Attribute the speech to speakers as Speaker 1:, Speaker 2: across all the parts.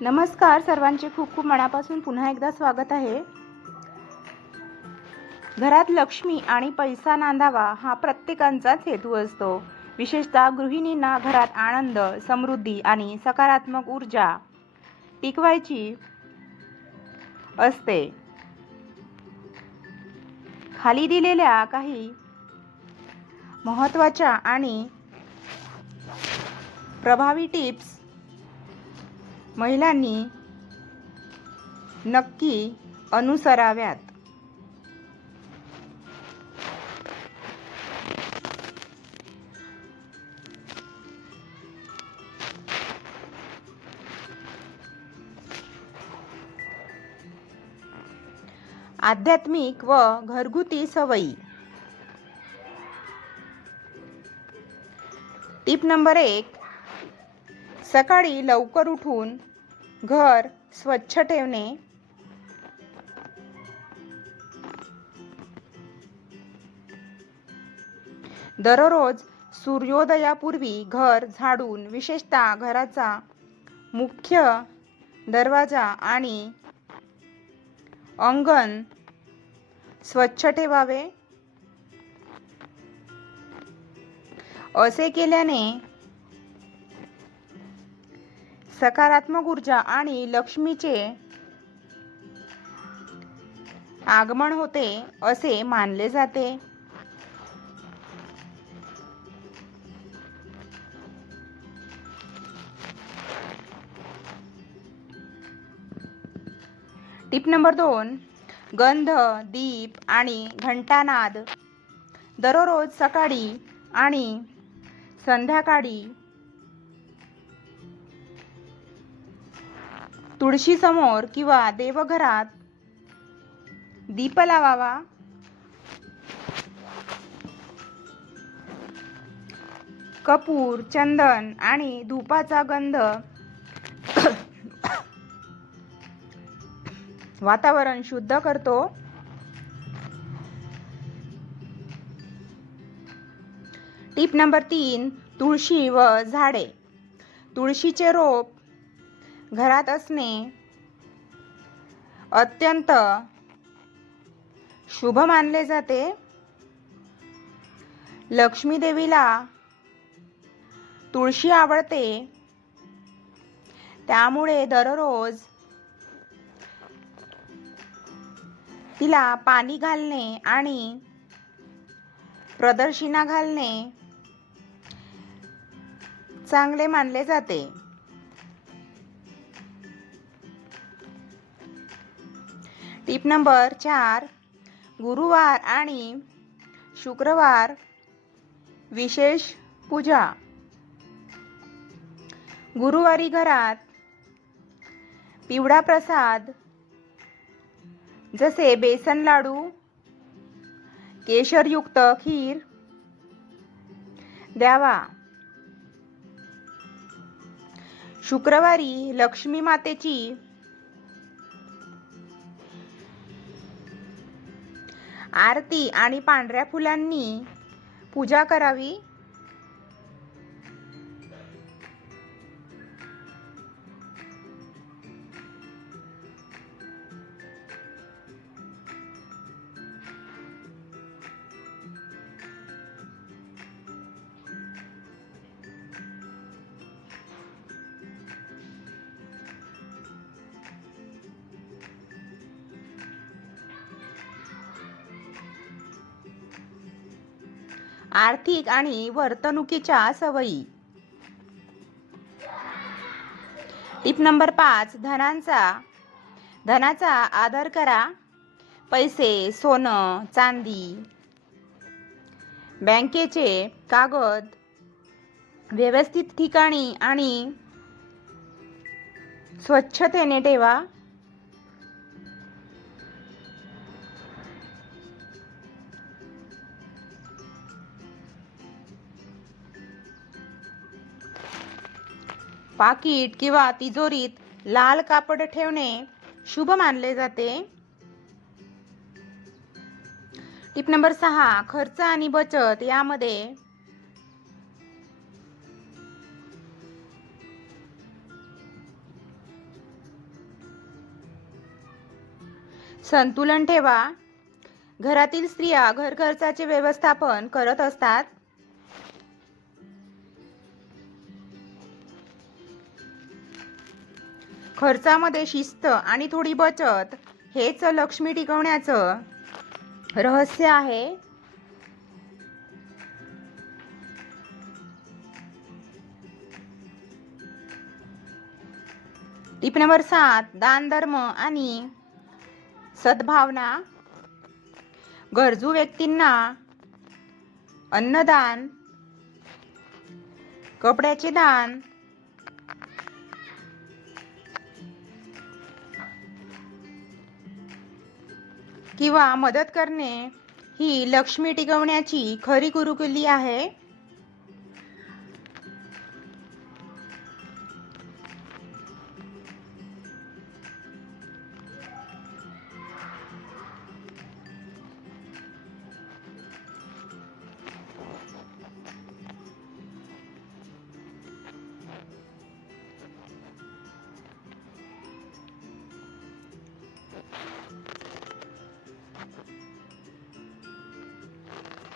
Speaker 1: नमस्कार सर्वांचे खूप खूप मनापासून पुन्हा एकदा स्वागत आहे. घरात लक्ष्मी आणि पैसा नांदावा हा प्रत्येकांचाच हेतू असतो. विशेषतः गृहिणींना घरात आनंद समृद्धी आणि सकारात्मक ऊर्जा टिकवायची असते. खाली दिलेल्या काही महत्त्वाच्या आणि प्रभावी टिप्स महिलांनी नक्की अनुसराव्यात. आध्यात्मिक व घरगुती सवयी. टिप नंबर एक सकाळी लवकर उठून घर स्वच्छ ठेवणे. दररोज सूर्योदयापूर्वी घर झाडून विशेषतः घराचा मुख्य दरवाजा आणि अंगण स्वच्छ ठेवावे. असे केल्याने सकारात्मक ऊर्जा आणि लक्ष्मीचे आगमन होते असे मानले जाते. टिप नंबर दोन गंध दीप आणि घंटानाद दररोज सकाळी आणि संध्याकाळी तुळशीसमोर किंवा देवघरात दीप लावावा. कपूर चंदन आणि धुपाचा गंध वातावरण शुद्ध करतो. टीप नंबर तीन तुळशी व झाडे. तुळशीचे रोप घरात असणे अत्यंत शुभ मानले जाते. लक्ष्मी देवीला तुळशी आवडते. त्यामुळे दररोज तिला पाणी घालणे आणि प्रदर्शिना घालणे चांगले मानले जाते. टिप नंबर चार गुरुवार आणि शुक्रवार विशेष पूजा. गुरुवारी घरात पिवळा प्रसाद जसे बेसन लाडू केशरयुक्त खीर द्यावा. शुक्रवारी लक्ष्मी मातेची आरती आणि पांढऱ्या फुलांनी पूजा करावी. आर्थिक आणि वर्तणुकीच्या सवयी. टिप नंबर पाच धनांचा धनाचा आदर करा. पैसे सोनं चांदी बँकेचे कागद व्यवस्थित ठिकाणी आणि स्वच्छतेने ठेवा. पाकिट किंवा तिजोरीत लाल कापड ठेवणे शुभ मानले जाते. टिप नंबर सहा खर्च आणि बचत यामध्ये संतुलन ठेवा. घरातील स्त्रिया घर खर्चाचे व्यवस्थापन करत असतात. खर्चामध्ये शिस्त आणि थोडी बचत हेच लक्ष्मी टिकवण्याचं रहस्य आहे. टिप नंबर सात दान धर्म आणि सद्भावना. गरजू व्यक्तींना अन्नदान कपड्याचे दान किंवा मदत करणे ही लक्ष्मी टिकवण्याची खरी गुरुकिल्ली आहे.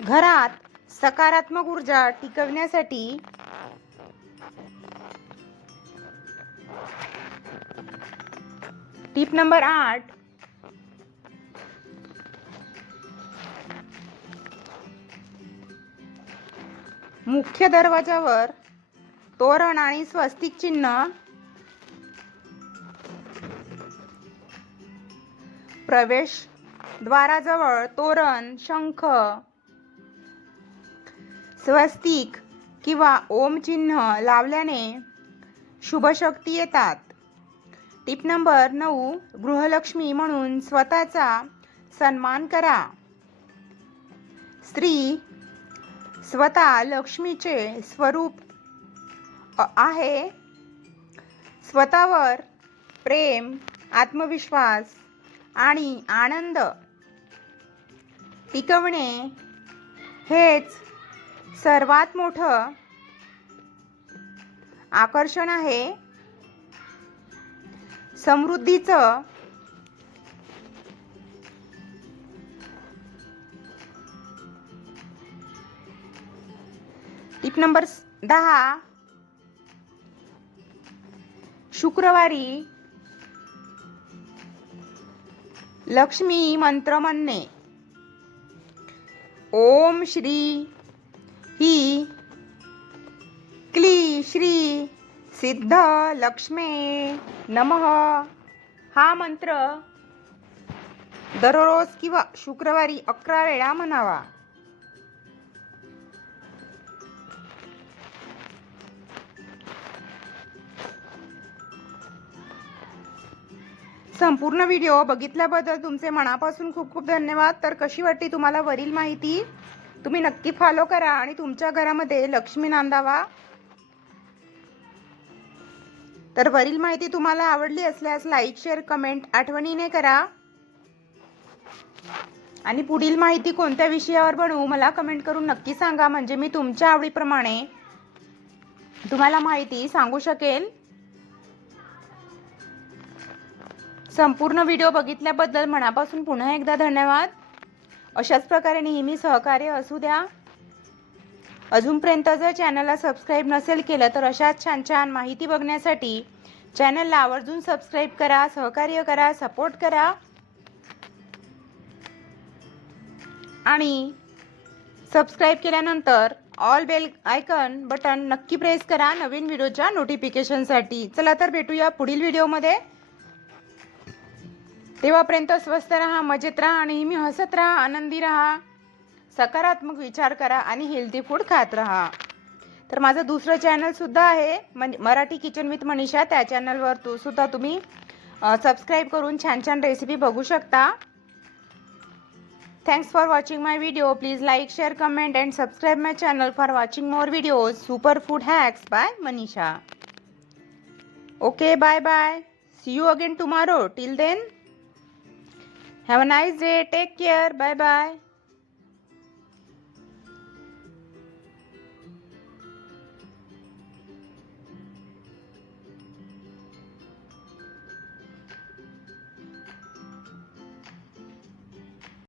Speaker 1: घरात सकारात्मक ऊर्जा टिकवण्यासाठी टीप नंबर आठ. मुख्य दरवाजावर तोरण आणि स्वस्तिक चिन्ह. प्रवेश द्वाराजवळ तोरण शंख स्वस्तिक किंवा ओम चिन्ह लावल्याने शुभशक्ती येतात. टिप नंबर नऊ गृहलक्ष्मी म्हणून स्वतःचा सन्मान करा. स्त्री स्वतः लक्ष्मीचे स्वरूप आहे. स्वतःवर प्रेम आत्मविश्वास आणि आनंद टिकवणे हेच सर्वात मोठं आकर्षण आहे समृद्धीचं टिप नंबर दहा. शुक्रवारी लक्ष्मी मंत्र म्हणणे ओम श्री ही क्ली श्री सिद्ध लक्ष्मे नमः. हा मंत्र दररोज किंवा शुक्रवारी अकरा वेळा म्हणावा. संपूर्ण व्हिडिओ बघितल्याबद्दल तुमचे मनापासून खूप खूप धन्यवाद. तर कशी वाटली तुम्हाला वरील माहिती? तुम्ही नक्की फॉलो करा आणि तुमच्या घरामध्ये लक्ष्मी नांदावा. तर वरील माहिती तुम्हाला आवडली असल्यास लाईक शेअर कमेंट आठवणीने करा. आणि पुढील माहिती कोणत्या विषयावर बनवू मला कमेंट करून नक्की सांगा. म्हणजे मी तुमच्या आवडीप्रमाणे तुम्हाला माहिती सांगू शकेल. संपूर्ण व्हिडिओ बघितल्याबद्दल मनापासून पुन्हा एकदा धन्यवाद. अशाच प्रकारे नेहमी सहकार्य असू द्या. अजूनपर्यंत जर चॅनलला सबस्क्राईब नसेल केलं तर अशाच छान छान माहिती बघण्यासाठी चॅनलला आवर्जून सबस्क्राईब करा सहकार्य करा सपोर्ट करा. आणि सबस्क्राईब केल्यानंतर ऑल बेल आयकन बटन नक्की प्रेस करा नवीन व्हिडिओच्या नोटिफिकेशनसाठी चला तर भेटूया पुढील व्हिडिओमध्ये तेव्हापर्यंत स्वस्थ राहा मजेत राहा नेहमी हसत राहा आनंदी राहा. सकारात्मक विचार करा आणि हेल्दी फूड खात राहा. तर माझं दुसरं चॅनलसुद्धा आहे मन मराठी किचन विथ मनीषा त्या चॅनलवर तू सुद्धा तुम्ही सबस्क्राईब करून छान छान रेसिपी बघू शकता. Thanks for watching my video please like share comment and subscribe my channel for watching more videos super food hacks bye Manisha okay bye bye see you again tomorrow till then Have a nice day. Take care. Bye bye.